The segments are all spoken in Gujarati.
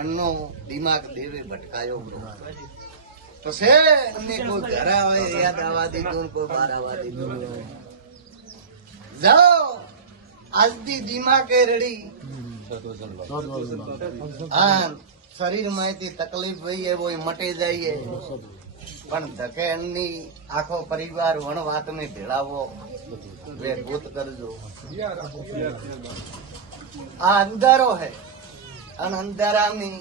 અન્નો દિમાગ દેવે ભટકાયો પછી અમને કોઈ ઘર આવે યાદ આવવા દીધું કોઈ બહાર આવવા દીધું જાઓ આજથી દિમાગે રેડી હા શરીર માંથી તકલીફ હોય એવો મટી જાય પણ ધકે અન્ની આખો પરિવાર વણ વાત ને ભેળાવો વે ભૂત કરજો આ અંધારો હે અને અંધારાની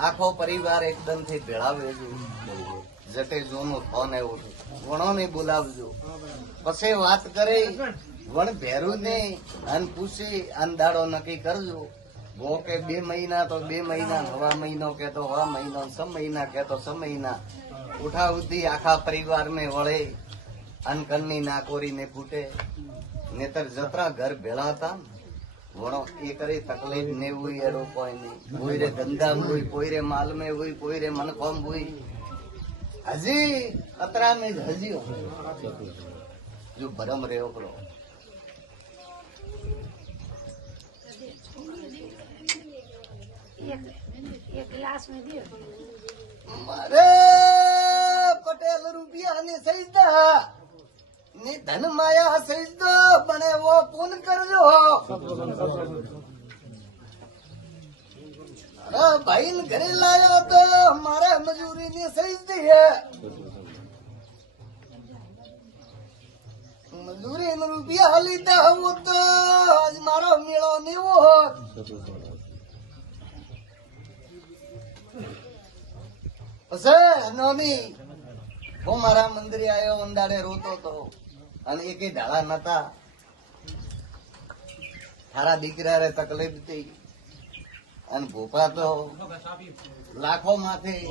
આખો પરિવાર એકદમ થી ભેળાવે જટે જોનું ફોન આવ્યો વણો ને બોલાવજો પછી વાત કરે વણ ભેરું ને અન પૂછી અંધાડો નક્કી કરજો वो के 2 महीना तो 2 महीना 9 महीनों के तो 9 महीनों 6 महीना के तो 6 महीना उठा उठी आखा परिवार में वड़े अनकन्नी नाकोरी ने फूटे नेतर जतरा घर भेड़ा था वणो ये करे तकलीफ ने हुई एडो कोई नहीं कोई रे धंधा में हुई कोई रे माल में हुई कोई रे मनकोम हुई हजी अतरा में हजी जो भरम रे ओकरो एक गिलास में दियो मारे पटेल रुपया ने सजदा ने धन माया सजदो बने वो पुन करजो अरे भाई ने घरे लायो तो हमारे मजूरी ने सजदी है मजूरी ने रुपया लीधा वो तो आज मारो मेलो नहीं वो નોમી હું મારા મંદિરે આવ્યો અંદાડે રોતો તો અને એકે ઢાળા નતા તારા દીકરા રે તકલીફ હતી અને ભૂપા તો લાખો માંથી